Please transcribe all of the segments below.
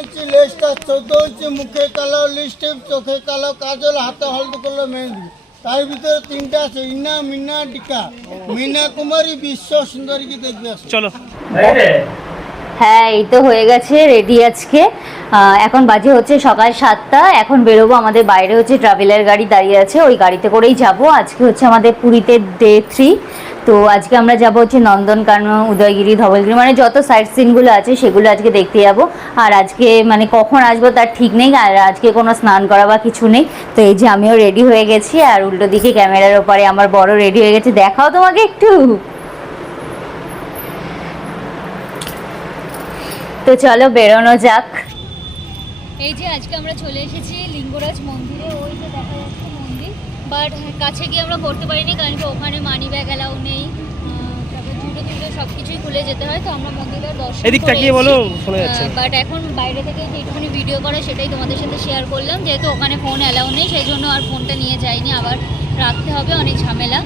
ইঞ্চি লেজটা চোদ্দ ইঞ্চি মুখে কালো লিপস্টিক চোখে কালো কাজল হাতে হলদি করল মেহেন্দি। তার ভিতরে তিনটা আছে ইনা মিনা ডিকা মিনা কুমারী বিশ্ব সুন্দরী কি দেখবে চলো। হ্যাঁ এই তো হয়ে গেছে রেডি আজকে। আহ, এখন বাজে হচ্ছে সকাল সাতটা। এখন বেরোবো আমাদের বাইরে হচ্ছে ট্রাভেলার গাড়ি দাঁড়িয়ে আছে ওই গাড়িতে করেই যাব। আজকে হচ্ছে আমাদের পুরীতে ডে থ্রি তো আজকে আমরা যাব হচ্ছে নন্দনকানন, উদয়গিরি, ধবলগিরি মানে যত সাইট সিনগুলো আছে সেগুলো আজকে দেখতে যাব। আর আজকে মানে কখন আসব তার ঠিক নেই, আর আজকে কোনো স্নান করা বা কিছু নেই। তো এই যে আমিও রেডি হয়ে গেছি, আর উল্টো দিকে ক্যামেরার ওপরে আমার বড় রেডি হয়ে গেছে। দেখাও তোমাকে একটু। তো চলো বেরোনো যাক। এই যে আজকে আমরা চলে এসেছি লিঙ্গরাজ মন্দিরে ওই যে দেখা যাচ্ছে মন্দির বাট কাছে গিয়ে আমরা করতে পারিনি কারণ কি ওখানে মানি ব্যাগ এলাও নেই। তারপর সব কিছুই খুলে যেতে হয় তো আমরা মন্দিরের দর্শন এদিক তাকিয়ে বলো, শোনা যাচ্ছে। বাট এখন বাইরে থেকে যেটুকুনি ভিডিও করে সেটাই তোমাদের সাথে শেয়ার করলাম। যেহেতু ওখানে ফোন অ্যালাউ নেই সেই জন্য আর ফোনটা নিয়ে যাইনি আবার রাখতে হবে অনেক ঝামেলা।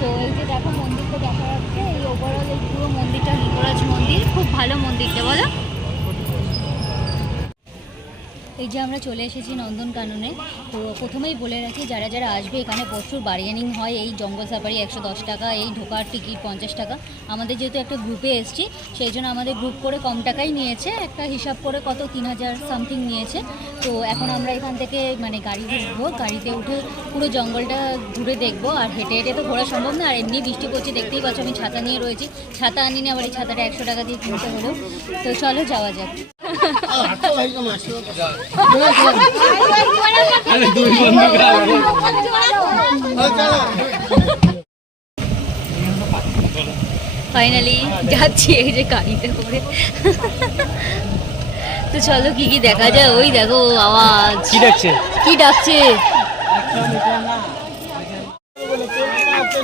তো এই যে দেখো মন্দিরটা দেখা যাচ্ছে এই ওভারঅল এই পুরো মন্দিরটা লিঙ্গরাজ মন্দির খুব ভালো মন্দিরটা বলো। এই যে আমরা চলে এসেছি নন্দনকাননে, তো প্রথমেই বলে রাখি, যারা যারা আসবে এখানে প্রচুর বার্গেনিং হয়, এই জঙ্গল সাফারি একশো দশ টাকা, এই ঢোকার টিকিট পঞ্চাশ টাকা। আমাদের যেহেতু একটা গ্রুপে এসেছি, সেই জন্য আমাদের গ্রুপ করে কম টাকাই নিয়েছে, একটা হিসাব করে কত তিন হাজার সামথিং নিয়েছে। তো এখন আমরা এখান থেকে মানে গাড়ি উঠবো গাড়িতে উঠে পুরো জঙ্গলটা ঘুরে দেখব, আর হেঁটে হেঁটে তো ঘোরা সম্ভব না, আর এমনি বৃষ্টি পড়ছে, দেখতেই পাচ্ছ আমি ছাতা নিয়ে রয়েছি। ছাতা আনিনি, আবার এই ছাতাটা একশো টাকা দিয়ে কিনতে হলো। তো চলো যাওয়া যাক। ফাইনালি যাচ্ছি এই যে গাড়িতে করে। তো চলো কি কি দেখা যায়? ওই দেখো আওয়াজ। কি দেখছে কি ডাকছে?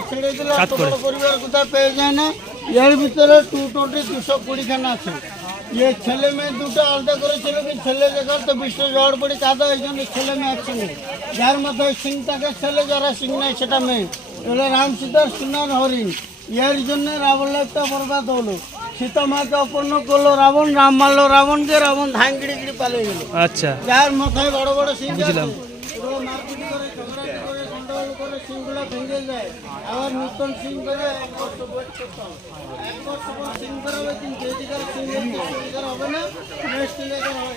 ছেড়ে দিলে পরিবার কোথায় পেয়ে যায় না? এর ভিতরে টু টোয়েন্টি দুশো কুড়িখানা আছে। ইয়ে ছেলে মেয়ে দুটো আলাদা করেছিল কি ছেলে জায়গার তো বিশ্ব ঝড় পড়ে কাদা এই জন্য ছেলে মেয়ে একসঙ্গে যার মধ্যে সিং থাকে ছেলে যারা সিং নাই সেটা মেয়ে এগুলো রাম সীতার সুনার হরিণ এর জন্য রাবণ একটা বরবাদ হলো সীতা মাকে অপন্ন করল রাবণ রাম মারলো রাবণকে রাবণ ধান গিড়ি গিড়ি পালিয়ে গেলো আচ্ছা যার মাথায় বড় বড় সিং বুঝলাম। এগুলো মারপিট করে ঝগড়াটি করে গন্ডগোল করে সিংগুলো ভেঙে যায়। আবার নতুন সিং করে এক বছর ওয়েট করতে হবে এক বছর পর সিং বেরোবে কিন্তু সিং এদিকে হবে না। নেক্সট ছেড়ে আলাদা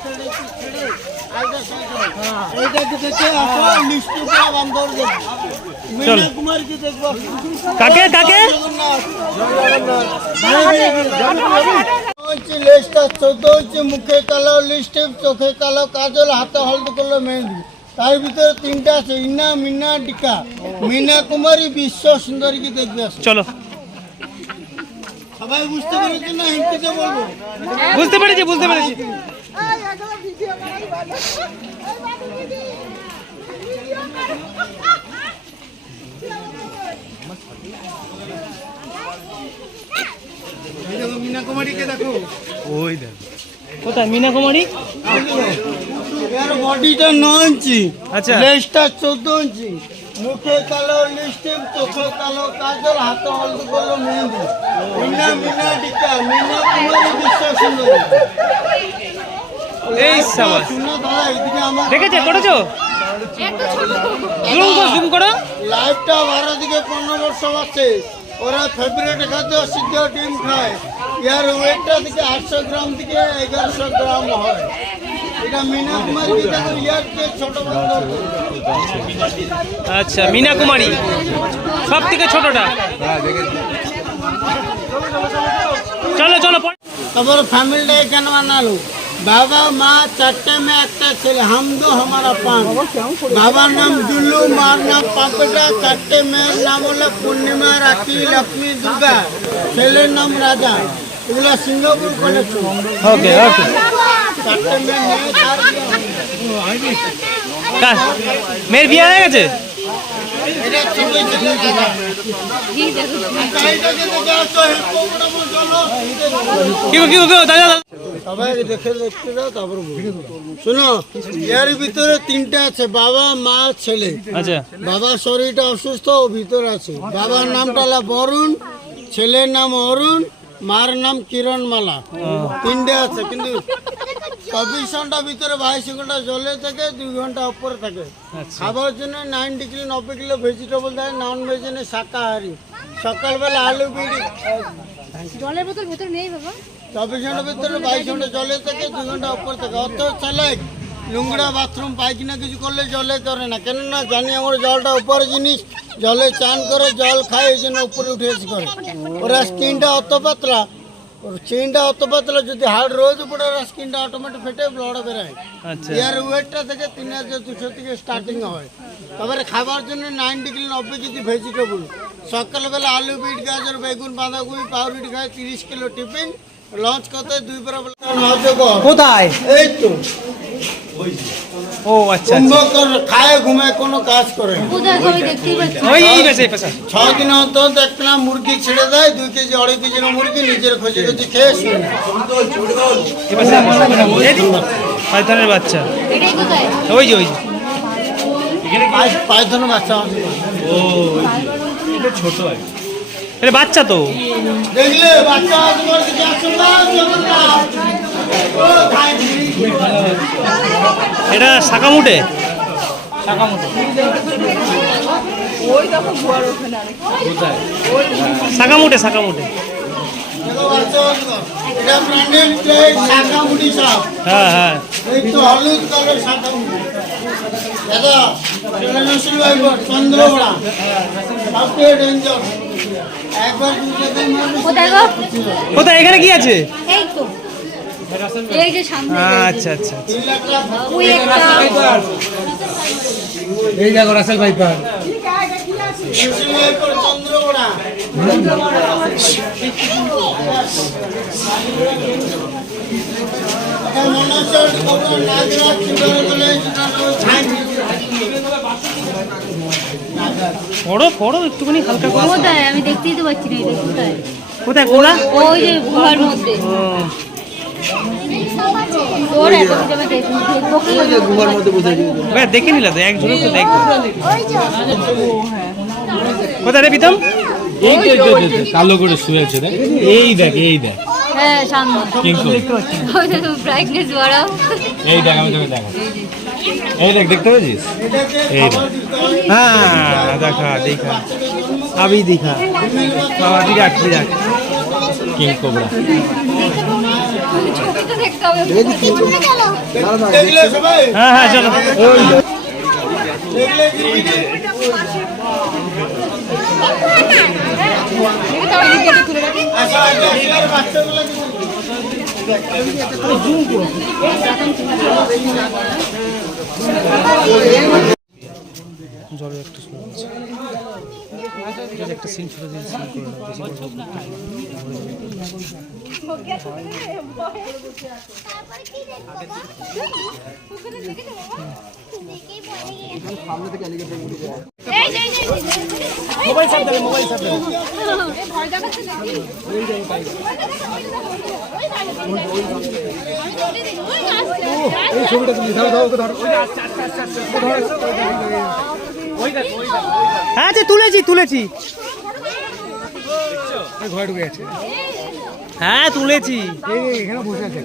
করে পুরা মীনা কুমার কি দেখব? কাকে কাকে? চোদ্দ মুখে কালো লিপস্টিক চোখে কালো কাজল হাতে হলদি করল মেহেন্দি। তার ভিতরে তিনটা আছে ইনা মিনা ডিকা। মিনা কুমারী বিশ্ব সুন্দরী কি দেখবে আসো। চলো। সবাই বুঝতে পেরেছে না হিন্দিতে বলব? বুঝতে পেরেছি বুঝতে পেরেছি। মিনা কুমারীকে দেখো। ওই দেখ। কোথায়? মিনা কুমারী এর বডিটা ন ইঞ্চি। আচ্ছা। লেজটা চোদ্দ ইঞ্চি। মুখে কালো লিপস্টিক চোখে কালো কাজল হাতে হলদি করল মেহেন্দি। মিনা মিনা ডিকা মিনা কুমারী বিশ্ব সুন্দরী এই সাবাস। শুনো দাদা এইদিকে আমার দেখেছে করেছ? জুম করো জুম করো। লাইফটা বারো দিকে পনেরো বছর আছে। ওরা ফেভারিট খাদ্য সিদ্ধ ডিম খায়। ইয়ার ওয়েটটা দিকে আটশো গ্রাম থেকে এগারোশো গ্রাম হয়। এটা মিনা কুমার ইয়ার ছোট আচ্ছা মিনা কুমারী সব থেকে ছোটটা? চলো চলো পরে- তারপর ফ্যামিলিটা কেন বানালো। বাবা মা চারটে মেয়ে একটা ছেলে। হাম দো হামারা পান। বাবার নাম দুল্লু মার নাম পাপেটা। চারটে মেয়ের নাম হলো পূর্ণিমা রাখি লক্ষ্মী দুর্গা। ছেলের নাম রাজা। এগুলো সিঙ্গাপুর কলেজ ওকে ওকে? মেয়ের বিয়ে হয়ে গেছে? ভিতরে তিনটা আছে বাবা মা ছেলে। আচ্ছা। বাবার শরীরটা অসুস্থ ও ভিতরে আছে। বাবার নামটা হলো বরুণ ছেলের নাম অরুণ মার নাম কিরণ মালা তিনটে আছে কিন্তু চব্বিশ ঘণ্টা ভিতরে বাইশ ঘণ্টা জলে থাকে দুই ঘণ্টা উপরে থাকে। আচ্ছা। খাবার জন্য নাইনটি কিলো নব্বই কিলো ভেজিটেবল দেয় নন ভেজ শাকাহারি। সকালবেলা আলু বিড়ি। জলের বোতল ভেতরে নেই বাবা। চব্বিশ ঘণ্টার ভিতরে বাইশ ঘণ্টা জলে থাকে দুই ঘণ্টা উপরে থাকে। অত ছেলে নোংরা বাথরুম পায়খানা কিছু করলে জলে করে না। কেননা জানি আমার জলটা উপরে জিনিস জলে চান করে জল খায় এই জন্য উপরে উঠে এসে করে। ওরা স্কিনটা অত পাতলা ওর স্কিনটা অত পাতলা যদি হাড় রোজ পড়ে ওরা স্কিনটা অটোমেটিক ফেটে ব্লাড বেরোয়। আচ্ছা। এর ওয়েটটা থেকে তিন হাজার দুশো থেকে স্টার্টিং হয়। তারপরে খাবার জন্য নাইনটি কিলো নব্বই কেজি ভেজিটেবল সকালবেলা আলু বিট গাজর বেগুন বাঁধাকপি পাউরুটি খায় তিরিশ কিলো টিফিন। লঞ্চ করতে দুই কোথায়? এই তো। ও আচ্ছা আচ্ছা। কুম্ভকর খায় ঘুমায় কোনো কাজ করে ছ দিন অন্তর একটা মুরগি ছেড়ে দেয় দুই কেজি আড়াই কেজি মুরগি নিজের খোঁজে খোঁজে খেয়ে পাইথনের বাচ্চা। ওই যে ওই যে। পায়থন বাচ্চা আছে। এটা বাচ্চা তো। দেখলে বাচ্চা। ও, খায় এটা শাকামুটে? শাকামুটে। শাকামুটে দেখো শাখা মুড়ি সাপ হ্যাঁ হ্যাঁ। হলুদ কালার শাখা দাদা চন্দ্রবড়া সবচেয়ে ডেঞ্জার কোথায় গো? কোথায়? এখানে কি আছে? এই তো। এই যে সামনে আচ্ছা আচ্ছা ওই একটা এই দেখো রাসেল ভাইপার। নসিল ভাইবার পড়ো পড়ো একটুখানি হালকা করে। কোথায়? আমি দেখতেই তো পাচ্ছি না এটা কোথায় কোথায় কোলা ওই যে গুহার মধ্যে। দেখ- দেখব কি? গুহার মধ্যে বসে আছে। ভাই দেখে নিলা তো একজনের তো দেখব। কোথায় রে প্রীতম? এই কালো করে শুয়েছে দেখ। এই দেখ এই দেখ। হ্যাঁ সামনে। ব্রাইটনেস বাড়াও এই দেখ আমি তোকে দেখ এই দেখ, দেখতে পেয়েছিস? এই হ্যাঁ দেখা দেখা। আবি দেখা। বাবা বিরাট বিরাট কিং কোবরা হ্যাঁ হ্যাঁ চলো। বাচ্চাগুলো Thank you. কি জলের একটা শুরু হচ্ছে একটা সিন ছোট দিন সিন করে দাও, বেশি করে সব করতে হবে। হ্যাঁ যে তুলেছি তুলেছি। ঘরে ঢুকে গেছে হ্যাঁ তুলেছি। এখানে বসে আছে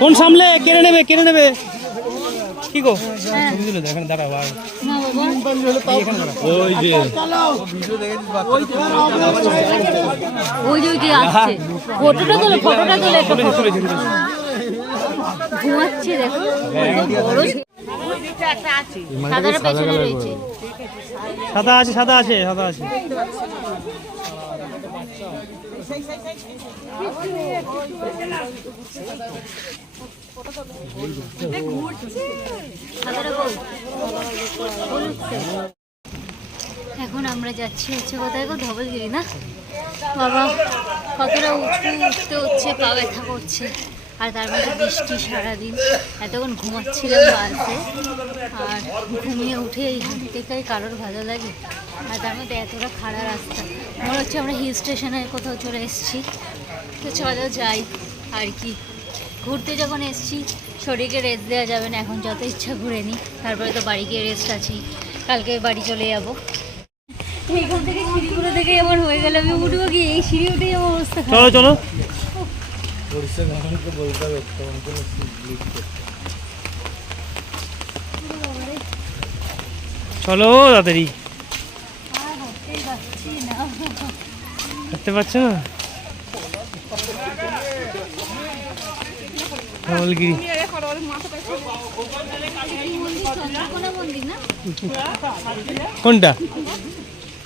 কোন সামলে? কেড়ে নেবে কেড়ে নেবে। কি গো? ছবি তুলে দাও, এখানে দাঁড়াও আর না বাবা। ওই যে। ওই যে ওই যে আসছে। ফটোটা তোলে ফটোটা তোলে ঘুমাচ্ছে দেখো। একদম বড় ছে- পেছনে রয়েছে। সাদা আছে সাদা আছে সাদা আছে। এখন আমরা যাচ্ছি হচ্ছে কোথায় গো? ধবলগিরি, না? বাবা, কতটা উঠতে উঠতে হচ্ছে পা ব্যথা করছে। আর তার মধ্যে বৃষ্টি সারাদিন। এতক্ষণ ঘুমাচ্ছিলাম বাসে। আর ঘুমিয়ে উঠে এই হাঁটতে কাই কারোর ভালো লাগে? আর তার মধ্যে এতটা খাড়া রাস্তা। মনে হচ্ছে আমরা হিল স্টেশনে কোথাও চলে এসেছি। তো চলো যাই আর কি। ঘুরতে যখন এসেছি, শরীরকে রেস্ট দেওয়া যাবে না। এখন যত ইচ্ছা ঘুরে নিই। তারপরে তো বাড়ি গিয়ে রেস্ট আছেই। কালকে বাড়ি চলে যাব। এইখান থেকে সিঁড়িগুলো থেকে আমার হয়ে গেল। আমি উঠবো কি? এই সিঁড়ি উঠেই আমার অবস্থা খারাপ। চলো। চলো চলো তাড়াতাড়ি আর হাঁটতেই পারছি না হাঁটতে পারছ না কোনটা?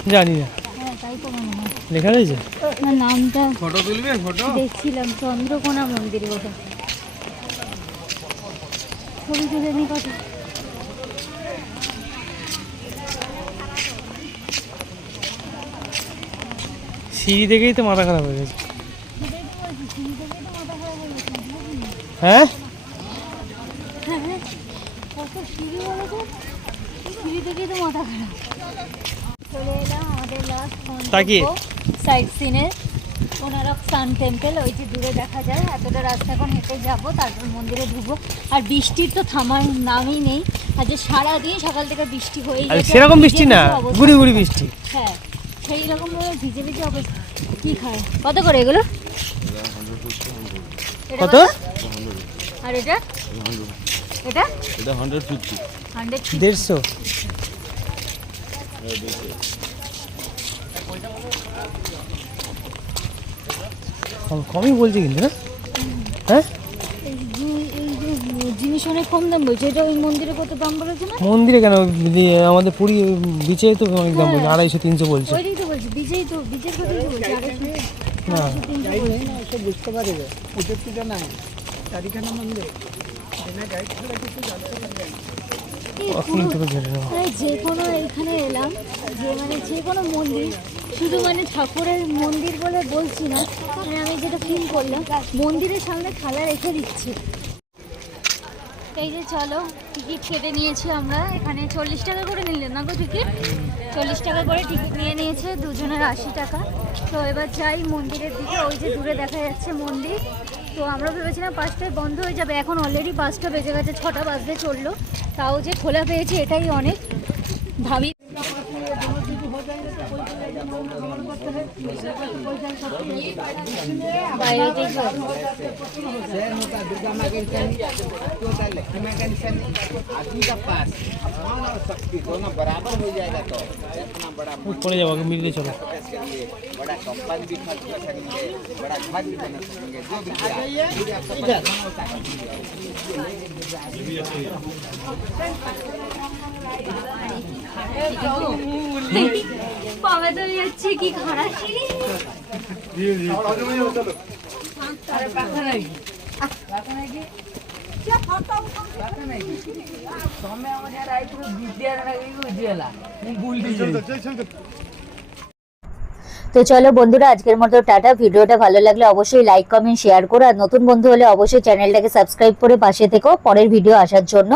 জানি না হ্যাঁ তাই তো মনে হয় লেখা রয়েছে? না নামটা ফটো তুলবে? ফটো? দেখছিলাম চন্দ্রকোনা মন্দির বোধহয় ছবি তুলে নি কত সিঁড়ি দেখেই তো মাথা খারাপ হয়ে গেছে। হ্যাঁ? কত সিঁড়ি বলো তো সিঁড়ি থেকেই তো মাথা খারাপ। চলে এলাম আমাদের লাস্ট তাকিয়ে? সাইড সিনে কোনারক সান টেম্পল ওই যে দূরে দেখা যায় এতটা রাস্তা এখন হেঁটে যাব তারপর মন্দিরে ঢুকবো। আর বৃষ্টির তো থামার নামই নেই। আর যে সারাদিন সকাল থেকে বৃষ্টি হয়েই আরে সেরকম বৃষ্টি না গুড়ি গুড়ি বৃষ্টি। হ্যাঁ সেই রকম ভিজে ভিজে অবস্থা। কি খায়? কত করে এগুলো? কত? আর এটা? এটা? এটা হান্ড্রেড ফিফটি হান্ড্রেড দেড়শো। কমই বলছে কিন্তু না হ্যাঁ? যে- এই যে জিনিস অনেক কম দাম বলছে এটা ওই মন্দিরে কত দাম বলেছে না? মন্দিরে কেন? আমাদের পুরী বিচে তো অনেক দাম বলছে হ্যাঁ। আড়াইশো তিনশো বলছে। ওইটাই তো বলছি বলছি না। বুঝতে পুজো নাই চারিখানা মন্দির। যে কোনো এখানে এলাম, যে মানে যে কোনো মন্দির, শুধু মানে ঠাকুরের মন্দির বলে বলছি না মানে আমি যেটা ফিল করলাম, মন্দিরের সামনে থালা রেখে দিচ্ছি। এই যে চলো টিকিট কেটে নিয়েছি আমরা। এখানে চল্লিশ টাকা করে নিলেন না গো টিকিট চল্লিশ টাকা করে টিকিট নিয়ে নিয়েছে, দুজনের আশি টাকা। তো এবার যাই মন্দিরের দিকে, ওই যে দূরে দেখা যাচ্ছে মন্দির। তো আমরা ভেবেছিলাম পাঁচটায় বন্ধ হয়ে যাবে। এখন অলরেডি পাঁচটা বেজে গেছে, ছটা বাজতে চলল। তাও যে খোলা পেয়েছে, এটাই অনেক ভাবি शेर होता दुर्गा माँ के तो होता है लक्ष्मी माँ का निशानी आदमी का पास मान और शक्ति दोनों बराबर हो जाएगा तो इतना बड़ा थोड़े जाओगे मिलने चलो। बड़ा कंपन भी खर्च कर सकेंगे बड़ा घर भी बना सकेंगे जो भी पावा तो ये अच्छे की खाना। चाहिए তো চলো বন্ধুরা আজকের মতো টাটা। ভিডিওটা ভালো লাগলে অবশ্যই লাইক কমেন্ট শেয়ার করো। আর নতুন বন্ধু হলে অবশ্যই চ্যানেলটাকে সাবস্ক্রাইব করে পাশে থেকো পরের ভিডিও আসার জন্য।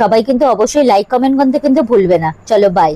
সবাই কিন্তু অবশ্যই লাইক কমেন্ট করতে কিন্তু ভুলবে না। চলো বাই